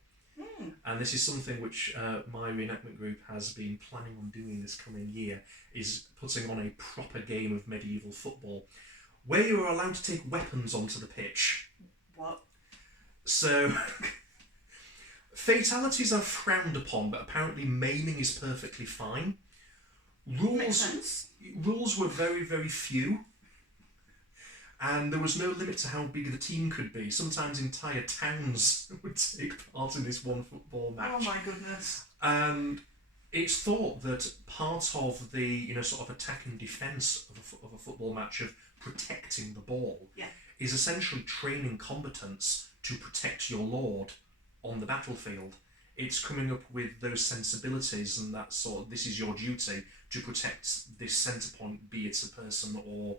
And this is something which my reenactment group has been planning on doing this coming year, is putting on a proper game of medieval football, where you are allowed to take weapons onto the pitch. What? So, fatalities are frowned upon, but apparently maiming is perfectly fine. Makes sense. Rules were very, very few. And there was no limit to how big the team could be. Sometimes entire towns would take part in this one football match. Oh my goodness. And it's thought that part of the sort of attack and defence of a football match, of protecting the ball, is essentially training combatants to protect your lord on the battlefield. It's coming up with those sensibilities and that sort of, this is your duty to protect this centre point, be it a person or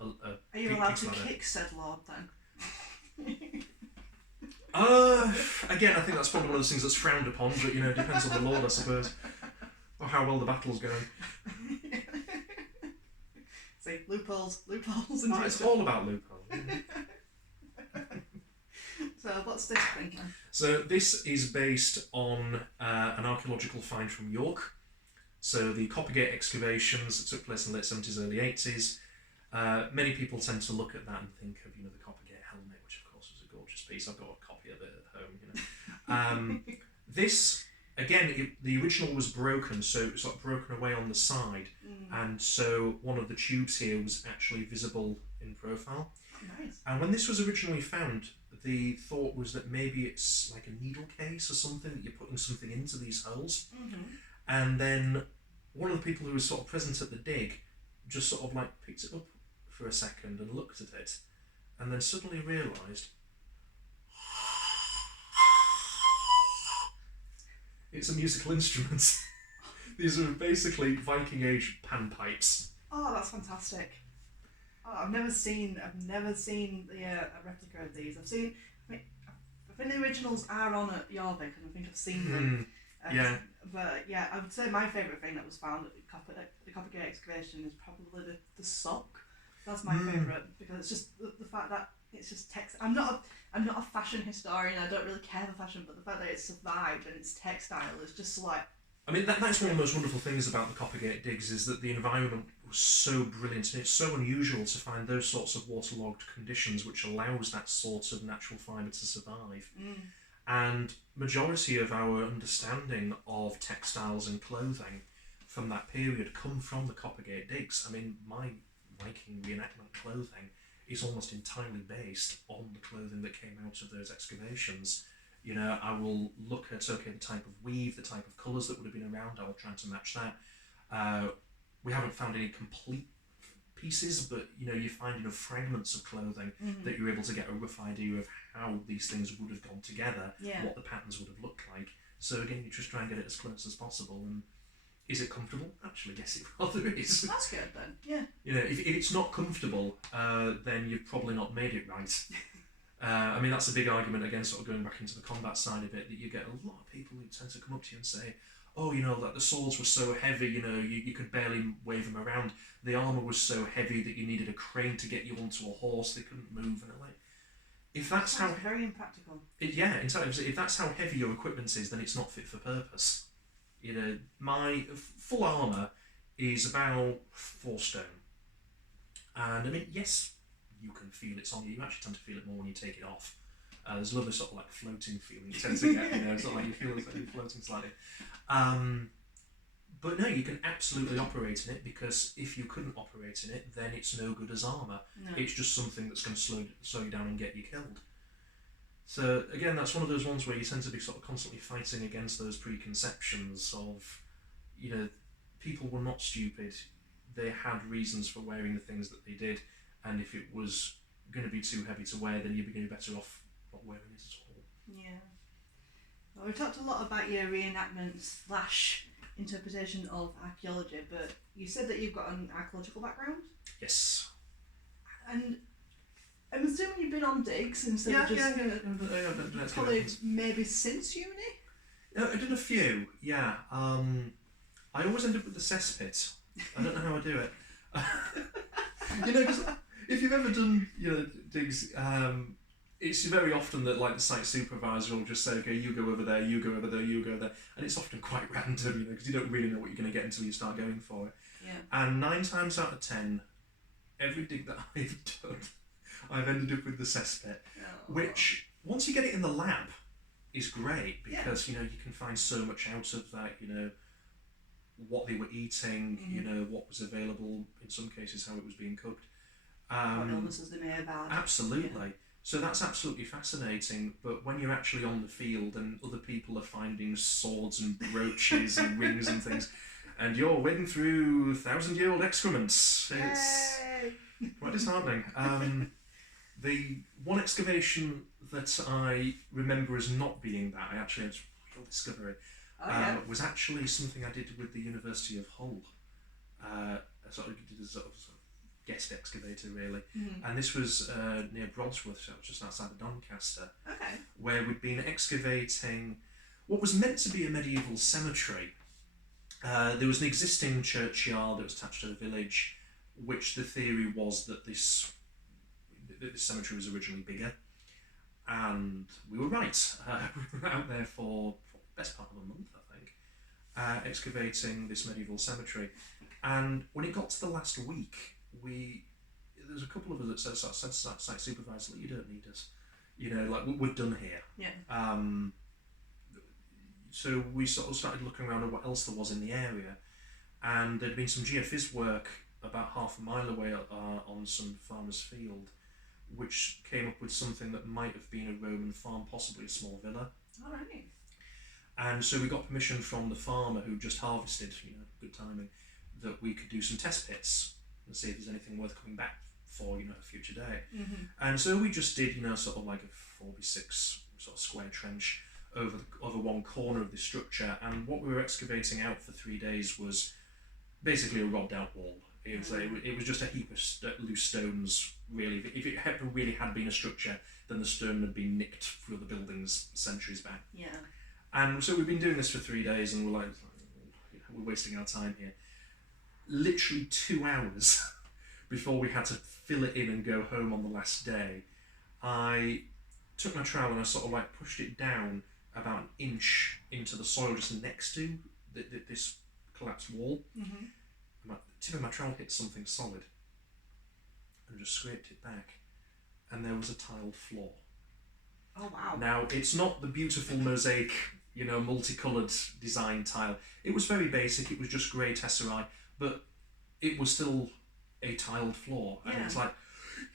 Are you allowed to kick said lord then? Again, I think that's probably one of those things that's frowned upon, but it depends on the lord, I suppose, or how well the battle's going. See, loopholes, and it's all about loopholes. So what's this thing then? So this is based on an archaeological find from York. So the Coppergate excavations that took place in the late 70s, early 80s. Many people tend to look at that and think of the Coppergate helmet, which of course was a gorgeous piece. I've got a copy of it at home. This again, the original was broken, so it was like broken away on the side, and so one of the tubes here was actually visible in profile. Nice. And when this was originally found, the thought was that maybe it's like a needle case or something, that you're putting something into these holes. And then one of the people who was sort of present at the dig just sort of like picked it up for a second and looked at it, and then suddenly realised it's a musical instrument. These are basically Viking Age panpipes. Oh, that's fantastic. Oh, I've never seen the a replica of these. I think the originals are on at Jorvik, and I think I've seen them. But yeah, I would say my favourite thing that was found at the Coppergate excavation is probably the sock. That's my favourite, because it's just the fact that it's just text. I'm not a fashion historian. I don't really care for fashion, but the fact that it's survived and it's textile is just like, I mean, that's one of the most wonderful things about the Coppergate digs, is that the environment was so brilliant, and it's so unusual to find those sorts of waterlogged conditions which allows that sort of natural fibre to survive. And majority of our understanding of textiles and clothing from that period come from the Coppergate digs. I mean, my Viking reenactment clothing is almost entirely based on the clothing that came out of those excavations. You know, I will look at, okay, the type of weave, the type of colours that would have been around, I will try to match that. We haven't found any complete pieces, but, you know, you find enough fragments of clothing that you're able to get a rough idea of how these things would have gone together, what the patterns would have looked like. So again, you just try and get it as close as possible. And is it comfortable? Actually, yes, it rather is. That's good then, yeah. You know, if it's not comfortable, then you've probably not made it right. I mean, that's a big argument again, sort of going back into the combat side of it, that you get a lot of people who tend to come up to you and say, oh, you know, that the swords were so heavy, you know, you could barely wave them around. The armour was so heavy that you needed a crane to get you onto a horse, they couldn't move. And like, if that's how... very impractical. Yeah, exactly. If that's how heavy your equipment is, then it's not fit for purpose. You know, my full armour is about 4 stone. And I mean, yes, you can feel it's on you. You actually tend to feel it more when you take it off. There's a lovely sort of like floating feeling you tend to get, you know, sort of like you feel as though you're floating slightly. But no, you can absolutely operate in it, because if you couldn't operate in it, then it's no good as armour. No. It's just something that's going to slow you down and get you killed. So again, that's one of those ones where you tend to be sort of constantly fighting against those preconceptions of, you know, people were not stupid. They had reasons for wearing the things that they did, and if it was going to be too heavy to wear, then you'd be going to be better off not wearing it at all. Yeah. Well, we've talked a lot about your reenactment / interpretation of archaeology, but you said that you've got an archaeological background? Yes. And I'm assuming you've been on digs instead of just probably maybe since uni? I've done a few, yeah. I always end up with the cesspit. I don't know how I do it. You know, because if you've ever done, you know, digs, it's very often that like the site supervisor will just say, okay, you go over there, you go over there, you go there, and it's often quite random, you know, because you don't really know what you're going to get until you start going for it. Yeah. And 9 times out of 10, every dig that I've done, I've ended up with the cesspit, which once you get it in the lab is great, because you know, you can find so much out of that, you know, what they were eating, you know, what was available, in some cases how it was being cooked. What illnesses they may have had. Absolutely. Yeah. So that's absolutely fascinating, but when you're actually on the field and other people are finding swords and brooches and rings and things, and you're wading through 1,000-year-old excrements, it's quite disheartening. The one excavation that I remember as not being that, I actually had a real discovery, was actually something I did with the University of Hull. I sort of did a sort of guest excavator, really. And this was near Brodsworth, so it was just outside of Doncaster, where we'd been excavating what was meant to be a medieval cemetery. There was an existing churchyard that was attached to the village, which the theory was that this cemetery was originally bigger, and we were right. We were out there for the best part of a month, I think, excavating this medieval cemetery, and when it got to the last week, there's a couple of us that said site supervisor, like, you don't need us, you know, like, we're done here. Yeah. So we sort of started looking around at what else there was in the area, and there'd been some geophys work about half a mile away on some farmer's field, which came up with something that might have been a Roman farm, possibly a small villa. All right. And so we got permission from the farmer who just harvested, you know, good timing, that we could do some test pits and see if there's anything worth coming back for, you know, a future day. And so we just did, you know, sort of like a 4x6 sort of square trench over one corner of the structure, and what we were excavating out for 3 days was basically a robbed out wall. It was just a heap of loose stones, really. If it really had been a structure, then the stone had been nicked through the buildings centuries back. Yeah. And so we've been doing this for 3 days, and we're like, we're wasting our time here. Literally 2 hours before we had to fill it in and go home on the last day, I took my trowel and I sort of like pushed it down about an inch into the soil just next to this collapsed wall. Mm-hmm. The tip of my trowel hit something solid and just scraped it back, and there was a tiled floor. Oh wow. Now, it's not the beautiful mosaic, multicoloured design tile. It was very basic, it was just grey tesserae, but it was still a tiled floor. And it was like,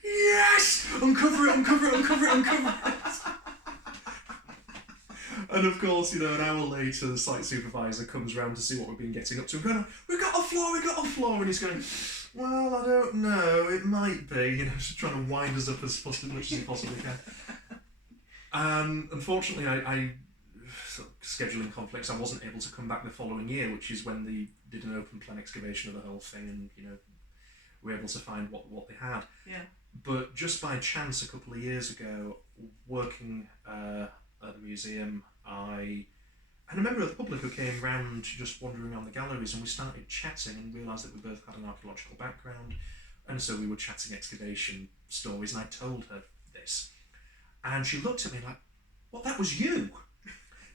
yes! Uncover it, uncover it, uncover it, uncover it! And of course, an hour later, the site supervisor comes round to see what we've been getting up to and going, we've got a floor, and he's going, well, I don't know, it might be, just trying to wind us up as much as he possibly can. Unfortunately, I sort of scheduling conflicts, I wasn't able to come back the following year, which is when they did an open plan excavation of the whole thing, and we were able to find what they had. Yeah. But just by chance, a couple of years ago, working at the museum, I had a member of the public who came round just wandering around the galleries, and we started chatting and realised that we both had an archaeological background, and so we were chatting excavation stories, and I told her this. And she looked at me like, well, that was you.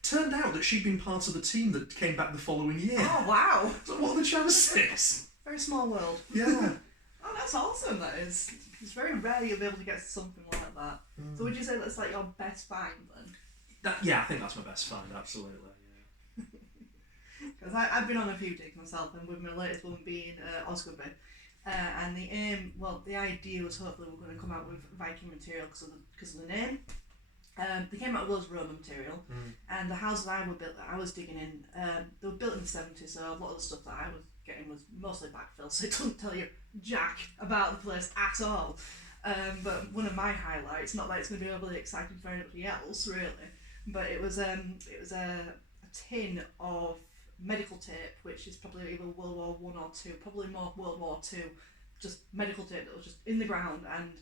Turned out that she'd been part of the team that came back the following year. Oh, wow. So what are the chances? Very small world. Yeah. Oh, that's awesome, that is. It's very rare you'll be able to get something like that. So would you say that's like your best find then? Yeah, I think that's my best find, absolutely. Because I've been on a few digs myself, and with my latest one being Osgoodby. And the idea was hopefully we're going to come out with Viking material because of the name. They came out with loads of Roman material, and the houses I was digging in, they were built in the 70s, so a lot of the stuff that I was getting was mostly backfill, so it doesn't tell you jack about the place at all. But one of my highlights, not that it's going to be overly exciting for anybody else really, but it was a tin of medical tape, which is probably either World War One or Two, probably more World War Two, just medical tape that was just in the ground, and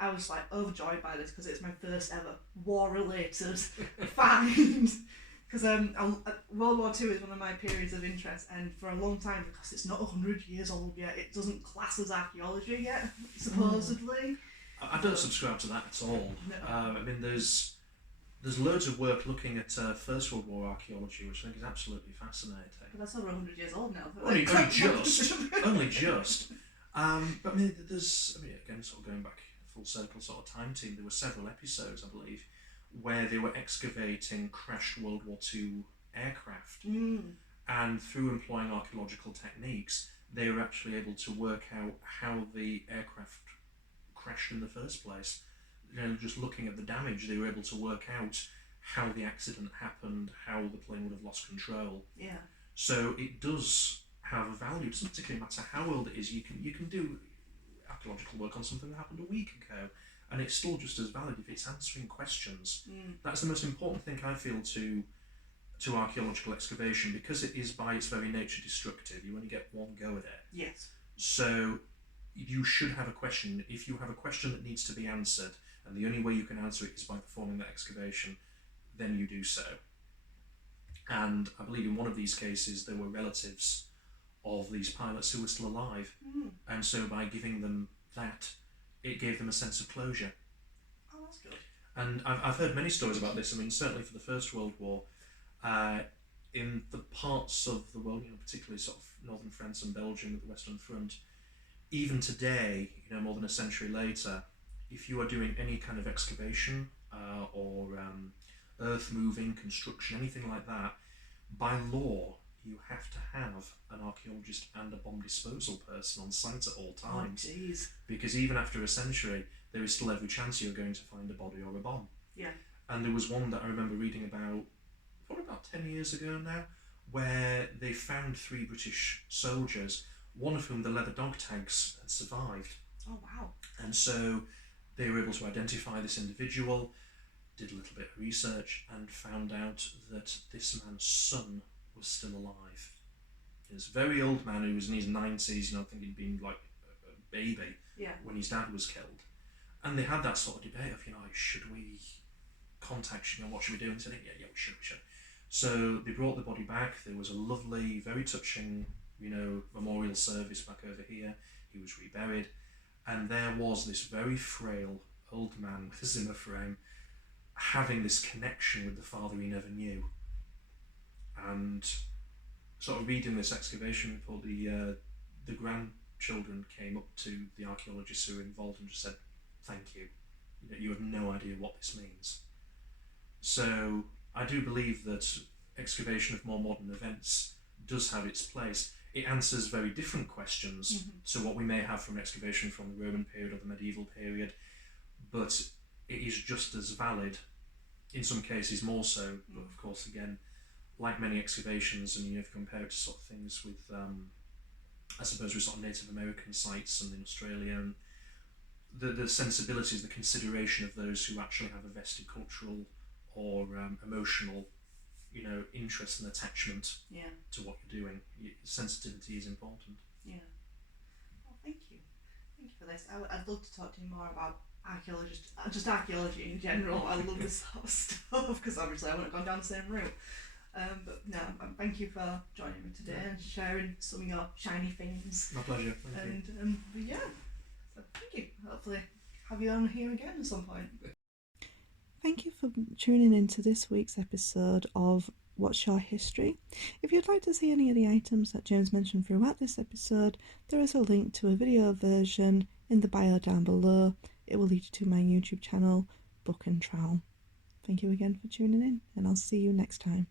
I was like overjoyed by this because it's my first ever war-related find. Because World War Two is one of my periods of interest, and for a long time, because it's not 100 years old yet, it doesn't class as archaeology yet, supposedly. I don't subscribe to that at all. No. There's loads of work looking at First World War archaeology, which I think is absolutely fascinating. But that's over 100 years old now. Only just. But again, sort of going back full circle sort of time team, there were several episodes, I believe, where they were excavating crashed World War II aircraft. And through employing archaeological techniques, they were actually able to work out how the aircraft crashed in the first place. Just looking at the damage, they were able to work out how the accident happened, how the plane would have lost control. Yeah. So it does have a value. It doesn't particularly matter how old it is. You can do archaeological work on something that happened a week ago, and it's still just as valid if it's answering questions. That's the most important thing I feel to archaeological excavation, because it is by its very nature destructive. You only get one go at it. Yes. So you should have a question. If you have a question that needs to be answered, and the only way you can answer it is by performing that excavation, then you do so. And I believe in one of these cases there were relatives of these pilots who were still alive, and so by giving them that, it gave them a sense of closure. Oh, that's good. And I've heard many stories about this. Certainly for the First World War, in the parts of the world, particularly sort of northern France and Belgium at the Western Front, even today, more than a century later, if you are doing any kind of excavation or earth moving, construction, anything like that, by law, you have to have an archaeologist and a bomb disposal person on site at all times. Oh, jeez. Because even after a century, there is still every chance you're going to find a body or a bomb. Yeah. And there was one that I remember reading about, probably about 10 years ago now, where they found 3 British soldiers, one of whom the leather dog tags had survived. Oh, wow. And so they were able to identify this individual, did a little bit of research, and found out that this man's son was still alive. He was a very old man who was in his 90s, I think he'd been like a baby when his dad was killed. And they had that sort of debate of, should we contact, what should we do? And said, yeah, we should. So they brought the body back. There was a lovely, very touching, memorial service back over here. He was reburied. And there was this very frail old man with a Zimmer frame having this connection with the father he never knew. And sort of reading this excavation report, the grandchildren came up to the archaeologists who were involved and just said, "Thank you. You have no idea what this means." So I do believe that excavation of more modern events does have its place. It answers very different questions to what we may have from excavation from the Roman period or the medieval period, but it is just as valid, in some cases more so. But of course, again, like many excavations, and if you compare it to sort of things with, I suppose, with sort of Native American sites and in Australia, and the sensibilities, the consideration of those who actually have a vested cultural or emotional, interest and attachment to what you're doing. Sensitivity is important. Yeah. Well, thank you. Thank you for this. I'd love to talk to you more about just archaeology in general. I love this sort of stuff because obviously I wouldn't have gone down the same route. But no, thank you for joining me today and sharing some of your shiny things. My pleasure. Thank you. But yeah, so thank you. Hopefully have you on here again at some point. Thank you for tuning in to this week's episode of What's Your History? If you'd like to see any of the items that James mentioned throughout this episode, there is a link to a video version in the bio down below. It will lead you to my YouTube channel, Book and Trowel. Thank you again for tuning in, and I'll see you next time.